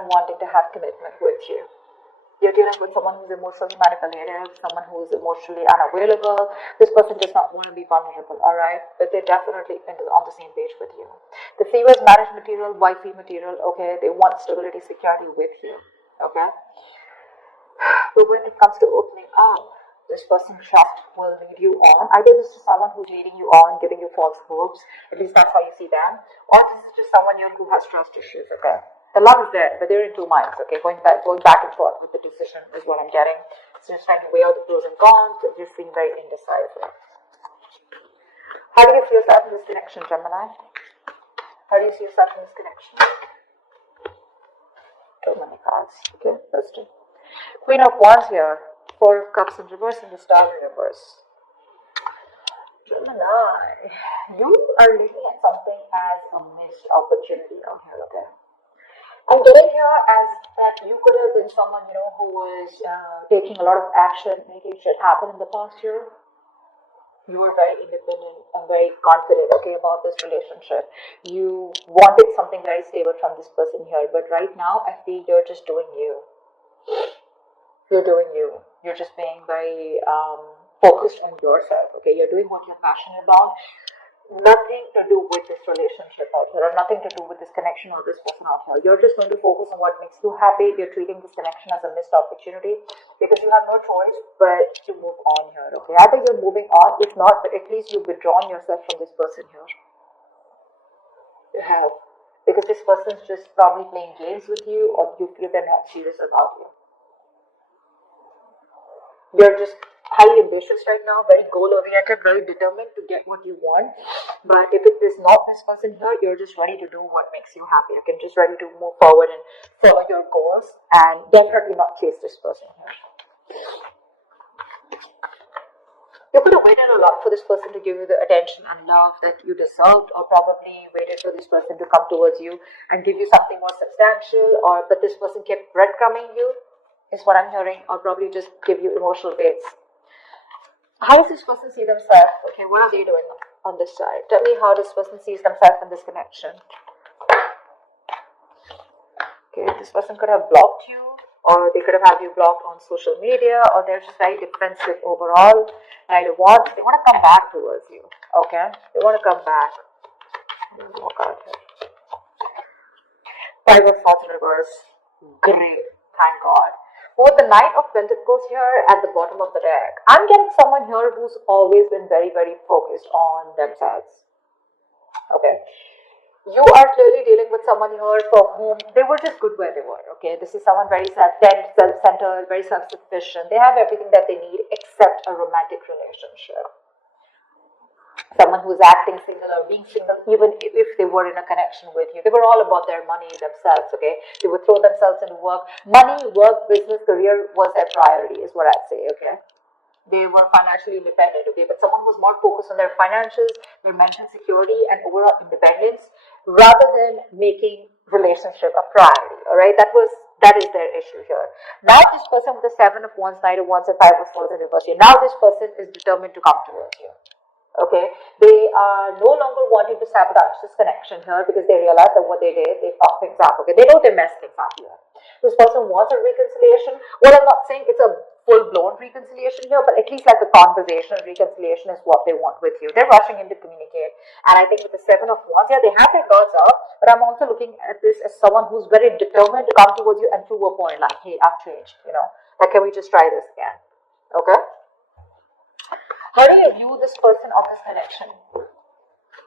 and wanting to have commitment with you. You're dealing with someone who's emotionally manipulative, someone who's emotionally unavailable. This person does not want to be vulnerable, alright? But they're definitely on the same page with you. The 3 was marriage material, wifey material, okay? They want stability, security with you, okay? But when it comes to opening up, this person just will lead you on. Either this is someone who's leading you on, giving you false hopes, at least that's how you see them, or this is just someone who has trust issues, okay? The love is there, but they're in 2 minds, okay? Going back and forth with the decision is what I'm getting. So just trying to weigh out the pros and cons, but just being very indecisive. How do you see yourself in this connection, Gemini? How do you see yourself in this connection? Too many cards. Okay, let's do. Queen of Wands here. 4 of Cups in reverse and the Star in reverse. Gemini, you are looking at something as a missed opportunity out here, okay? I'm getting here as that you could have been someone, who was taking a lot of action, making shit happen in the past year. You were very independent and very confident, okay, about this relationship. You wanted something very stable from this person here, but right now I feel you're just doing you. You're doing you. You're just being very focused on yourself, okay? You're doing what you're passionate about. Nothing to do with this relationship out here, or nothing to do with this connection or this person out here. You're just going to focus on what makes you happy. You're treating this connection as a missed opportunity because you have no choice but to move on here, okay? Either you're moving on, if not, but at least you've withdrawn yourself from this person here. You have. Because this person's just probably playing games with you, or you feel they're not serious about you. You're just highly ambitious right now, very goal-oriented, very determined to get what you want. But if it is not this person here, you're just ready to do what makes you happy. You're just ready to move forward and follow your goals and definitely not chase this person here. You could have waited a lot for this person to give you the attention and love that you deserved, or probably waited for this person to come towards you and give you something more substantial, but this person kept breadcrumbing you, is what I'm hearing, or probably just give you emotional baits. How does this person see themselves? Okay, what are they doing on this side? Tell me how this person sees themselves in this connection. Okay, this person could have blocked you, or they could have had you blocked on social media, or they're just very defensive overall. They want to come back towards you. Okay, they want to come back. Walk out here. 5 of Swords in reverse. Great, thank God. With the Knight of Pentacles here at the bottom of the deck, I'm getting someone here who's always been very, very focused on themselves. Okay. You are clearly dealing with someone here for whom they were just good where they were. Okay. This is someone very self-centered, very self-sufficient. They have everything that they need except a romantic relationship. Someone who's acting single or being single, even if they were in a connection with you. They were all about their money themselves, okay? They would throw themselves into work. Money, work, business, career was their priority, is what I'd say, okay? They were financially independent, okay? But someone was more focused on their financials, their mental security, and overall independence, rather than making relationship a priority, all right? That is their issue here. Now this person with the 7 of Wands, Knight of Wands, and 5 of Swords in reverse here. Now this person is determined to come towards you. Okay, they are no longer wanting to sabotage this connection here because they realize that what they did, they fucked things up. Okay, they know they messed things up here. This person wants a reconciliation. Well, I'm not saying it's a full-blown reconciliation here, but at least like a conversational reconciliation is what they want with you. They're rushing in to communicate. And I think with the 7 of Wands, yeah, they have their guards up, but I'm also looking at this as someone who's very determined to come towards you and prove a point like, hey, I've changed, like, can we just try this again? Okay? How do you view this person or this connection?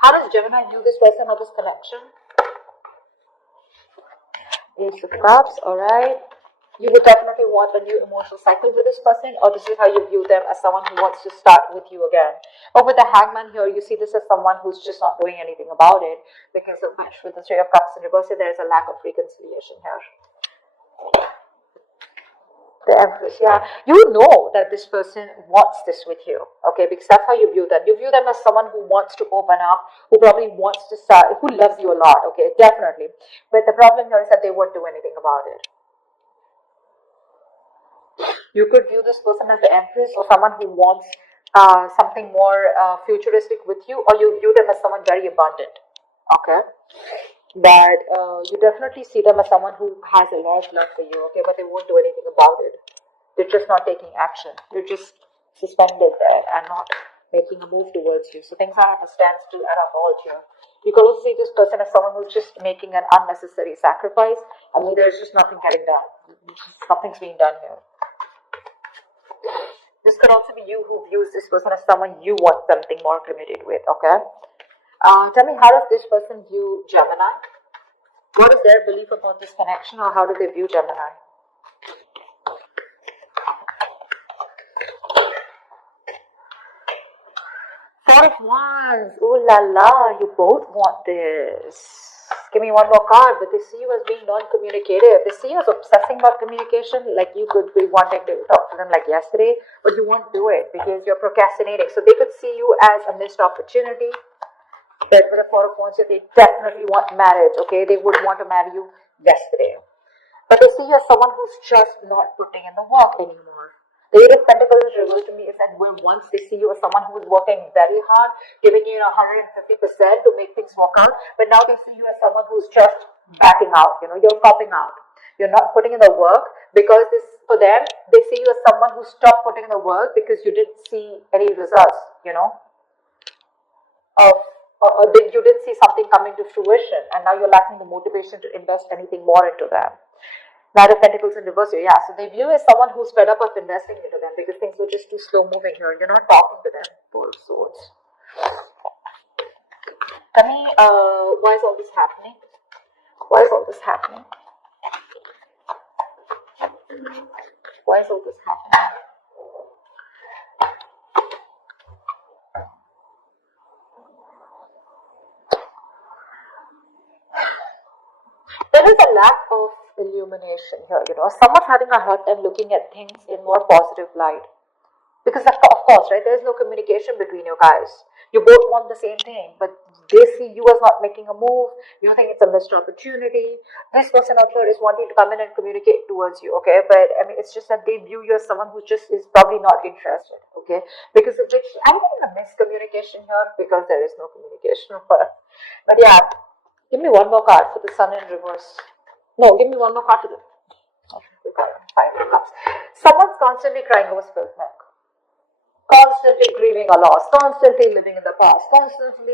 How does Gemini view this person or this connection? Ace of Cups, alright. You would definitely want a new emotional cycle with this person, or this is how you view them, as someone who wants to start with you again. But with the Hangman here, you see this as someone who's just not doing anything about it, because of which with the 3 of Cups in reverse, there is a lack of reconciliation here. The Empress, yeah. You know that this person wants this with you, okay, because that's how you view them. You view them as someone who wants to open up, who probably wants to start, who loves you a lot, okay, definitely. But the problem here is that they won't do anything about it. You could view this person as the Empress, or someone who wants something more futuristic with you, or you view them as someone very abundant, okay. But you definitely see them as someone who has a lot of love for you, okay, but they won't do anything about it. They're just not taking action. They're just suspended there and not making a move towards you. So things are at a standstill and a halt here. You can also see this person as someone who's just making an unnecessary sacrifice. I mean, there's just nothing getting done. Nothing's being done here. This could also be you who views this person as someone you want something more committed with, okay? Tell me, how does this person view Gemini? What is their belief about this connection, or how do they view Gemini? Four of Wands. Ooh la la, you both want this. Give me one more card, but they see you as being non-communicative. They see you as obsessing about communication, like you could be wanting to talk to them like yesterday, but you won't do it because you're procrastinating. So they could see you as a missed opportunity. But with a Four of Wands, they definitely want marriage, okay? They would want to marry you yesterday. But they see you as someone who's just not putting in the work anymore. The Eight of Pentacles is revealed to me is that where once they see you as someone who is working very hard, giving you 150% to make things work out, but now they see you as someone who's just backing out. You're copping out. You're not putting in the work because this for them they see you as someone who stopped putting in the work because you didn't see any results. Of you didn't see something coming to fruition, and now you're lacking the motivation to invest anything more into them. Knight of Pentacles in reverse here. Yeah, so they view as someone who's fed up of investing into them because things were just too slow moving here. You're not talking to them. Four of Swords. Tell me, why is all this happening? Why is all this happening? Why is all this happening? There is a lack of illumination here. Someone's having a hard time looking at things in more positive light. Because of course, right, there is no communication between you guys. You both want the same thing, but they see you as not making a move. You think it's a missed opportunity. This person out here is wanting to come in and communicate towards you, okay? But I mean, it's just that they view you as someone who just is probably not interested, okay? Because of which I'm getting a miscommunication here because there is no communication. But yeah, give me one more card for the Sun in reverse. No, give me one more card for the Five of Cups. Someone's constantly crying over spilled milk, constantly grieving a loss, constantly living in the past, constantly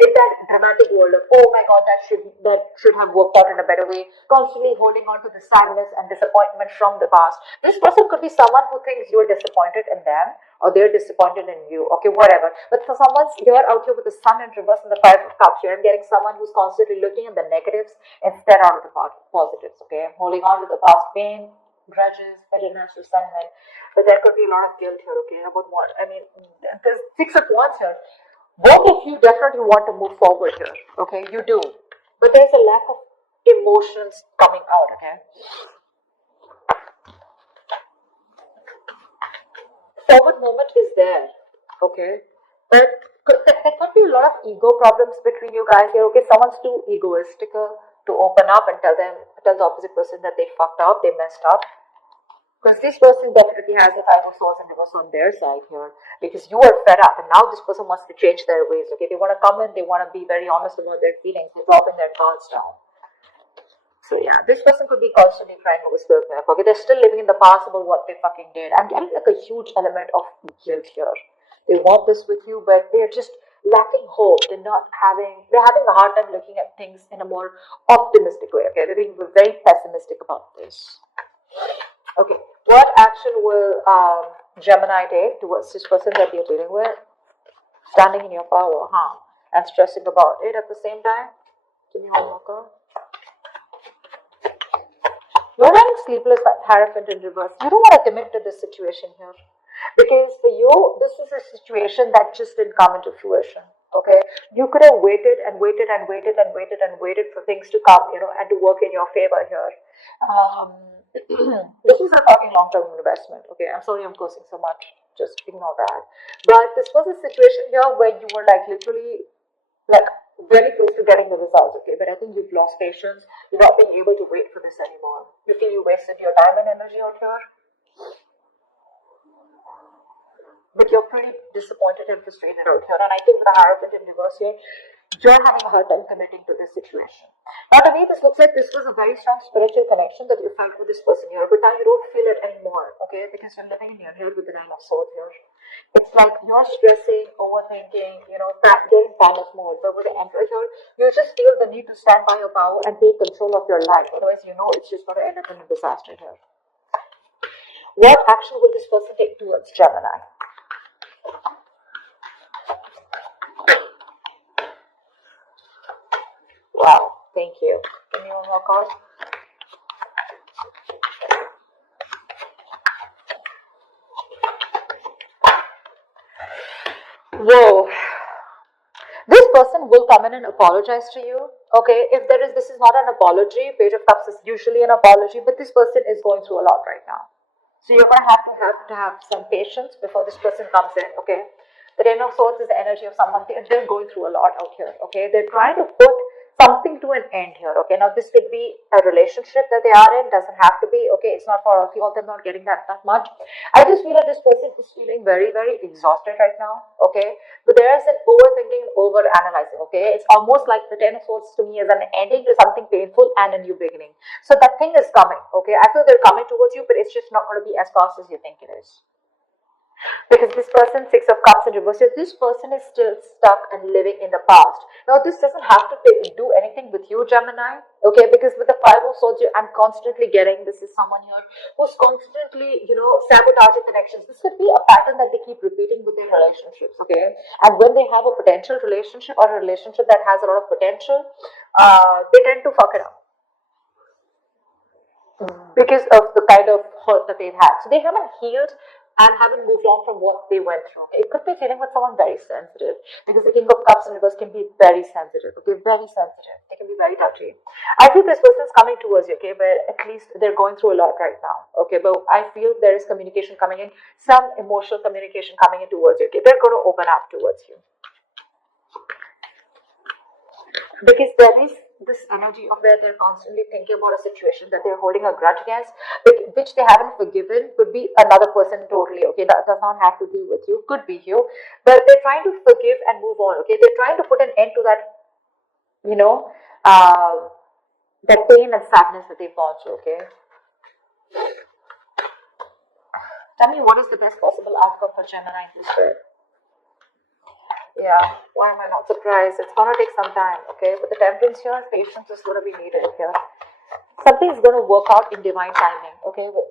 in that dramatic world of oh my god that should have worked out in a better way, constantly holding on to the sadness and disappointment from the past. This person could be someone who thinks you're disappointed in them or they're disappointed in you. Okay, whatever. But for someone's you're out here with the Sun in reverse and the Five of Cups here, I'm getting someone who's constantly looking at the negatives instead out of the positives. Okay, holding on to the past pain, grudges, bitterness, resentment. But there could be a lot of guilt here, okay, about what? I mean, there's Six of Wands here. Both of you definitely want to move forward here, okay? You do. But there's a lack of emotions coming out, okay? Forward movement is there, okay? But there could be a lot of ego problems between you guys here, okay? Someone's too egoistical to open up and tell the opposite person that they fucked up, they messed up. Because this person definitely has a Five of Swords and reverse on their side here. Because you are fed up and now this person wants to change their ways. Okay, they want to come in, they want to be very honest about their feelings, they're dropping their guards down. So yeah, this person could be constantly crying over spilled milk. Okay, they're still living in the past about what they fucking did. I'm getting like a huge element of guilt here. They want this with you, but they're just lacking hope. They're having a hard time looking at things in a more optimistic way. Okay, they're being very pessimistic about this. Okay, what action will Gemini take towards this person that you're dealing with? Standing in your power, and stressing about it at the same time? Give me one more card. You're running sleepless like Hierophant in reverse. You don't want to commit to this situation here. Because for you, this is a situation that just didn't come into fruition. Okay? You could have waited and waited and waited and waited and waited for things to come, and to work in your favor here. This is a fucking long-term investment. Okay, I'm sorry I'm cursing so much. Just ignore that. But this was a situation here where you were like literally like very close to getting the results. Okay, but I think you've lost patience. You're not being able to wait for this anymore. You feel you wasted your time and energy out here. But you're pretty disappointed and frustrated out here. And I think with the Hierophant in reverse here, you're having a hard time committing to this situation. Now, to me, this looks like this was a very strong spiritual connection that you felt with this person here, but now you don't feel it anymore, okay? Because you're living in your head with the Nine of Swords here. It's like you're stressing, overthinking, getting panic mode. But with the Emperor here, you just feel the need to stand by your power and take control of your life. Otherwise, it's just going to end up in a disaster here. What action will this person take towards Gemini? Wow, thank you. Give me one more card. Whoa. This person will come in and apologize to you. Okay, if this is not an apology. Page of Cups is usually an apology, but this person is going through a lot right now. So you're going to have some patience before this person comes in. Okay, the Ten of Swords is the energy of someone. They're going through a lot out here. Okay, they're trying to put something to an end here. Okay, now this could be a relationship that they are in. Doesn't have to be. Okay, it's not for all of you. All them not getting that much. I just feel that this person is feeling very, very exhausted right now. Okay, but there is an overthinking, over analyzing. Okay, it's almost like the Ten of Swords to me is an ending to something painful and a new beginning. So that thing is coming. Okay, I feel they're coming towards you, but it's just not going to be as fast as you think it is. Because this person, Six of Cups in reverse, this person is still stuck and living in the past. Now, this doesn't have to do anything with you, Gemini. Okay, because with the Five of Swords, I'm constantly getting this is someone here who's constantly, sabotaging connections. This could be a pattern that they keep repeating with their relationships. Okay, and when they have a potential relationship or a relationship that has a lot of potential, they tend to fuck it up because of the kind of hurt that they've had. So they haven't healed and haven't moved on from what they went through. It could be feeling with someone very sensitive, because the King of Cups in reverse can be very sensitive. Okay, very sensitive. They can be very touchy. I feel this person is coming towards you. Okay, but at least they're going through a lot right now. Okay, but I feel there is communication coming in, some emotional communication coming in towards you. Okay, they're going to open up towards you. Because there is this energy of where they're constantly thinking about a situation that they're holding a grudge against, which they haven't forgiven. Could be another person totally. Okay, that does not have to be with you. Could be you, but they're trying to forgive and move on. Okay, they're trying to put an end to that, that pain and sadness that they've gone through. Okay, tell me, what is the best possible outcome for Gemini in this way? Yeah, why am I not surprised? It's gonna take some time, okay? But the Temperance here, patience is gonna be needed here. Something is gonna work out in divine timing, okay? With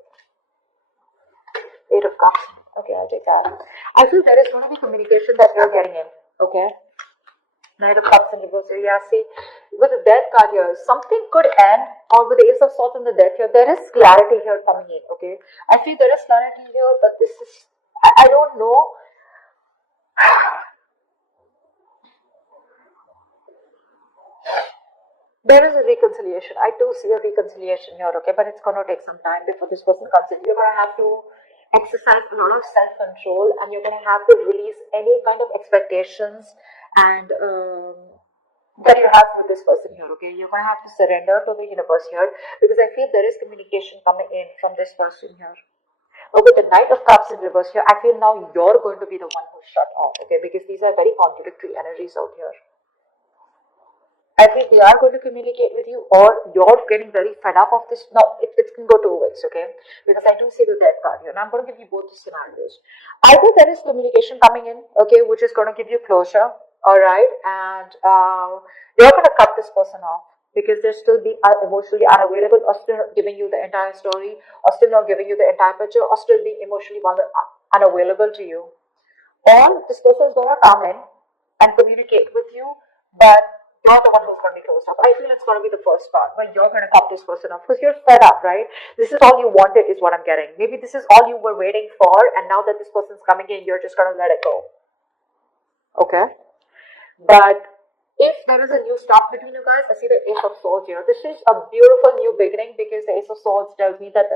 Eight of Cups. Okay, I'll take that. I feel there is gonna be communication that you're getting in, okay? Knight of Cups and reverse here. Yeah, see, with the Death card here, something could end, or with the Ace of Swords and the Death here, there is clarity here coming in, okay? I feel there is clarity here, but this is, I don't know. There is a reconciliation. I do see a reconciliation here, okay, but it's going to take some time before this person comes in. You're going to have to exercise a lot of self-control, and you're going to have to release any kind of expectations and that you have with this person here, okay? You're going to have to surrender to the universe here, because I feel there is communication coming in from this person here. But with the Knight of Cups in reverse here, I feel now you're going to be the one who's shut off, okay, because these are very contradictory energies out here. I think they are going to communicate with you, or you're getting very fed up of this. No, it can go two ways, okay? Because I do see the Death card here, and I'm going to give you both the scenarios. Either there is communication coming in, okay, which is going to give you closure, all right, and you're going to cut this person off because they're still being emotionally unavailable, or still not giving you the entire story, or still not giving you the entire picture, or still being emotionally unavailable to you. Or this person is going to come in and communicate with you, but you're the one who's going to be closed up. I feel it's going to be the first part, where you're going to cut this person off because you're fed up, right? This is all you wanted, is what I'm getting. Maybe this is all you were waiting for, and now that this person's coming in, you're just going to let it go. Okay? But if there is a new start between you guys, I see the Ace of Swords here. This is a beautiful new beginning, because the Ace of Swords tells me that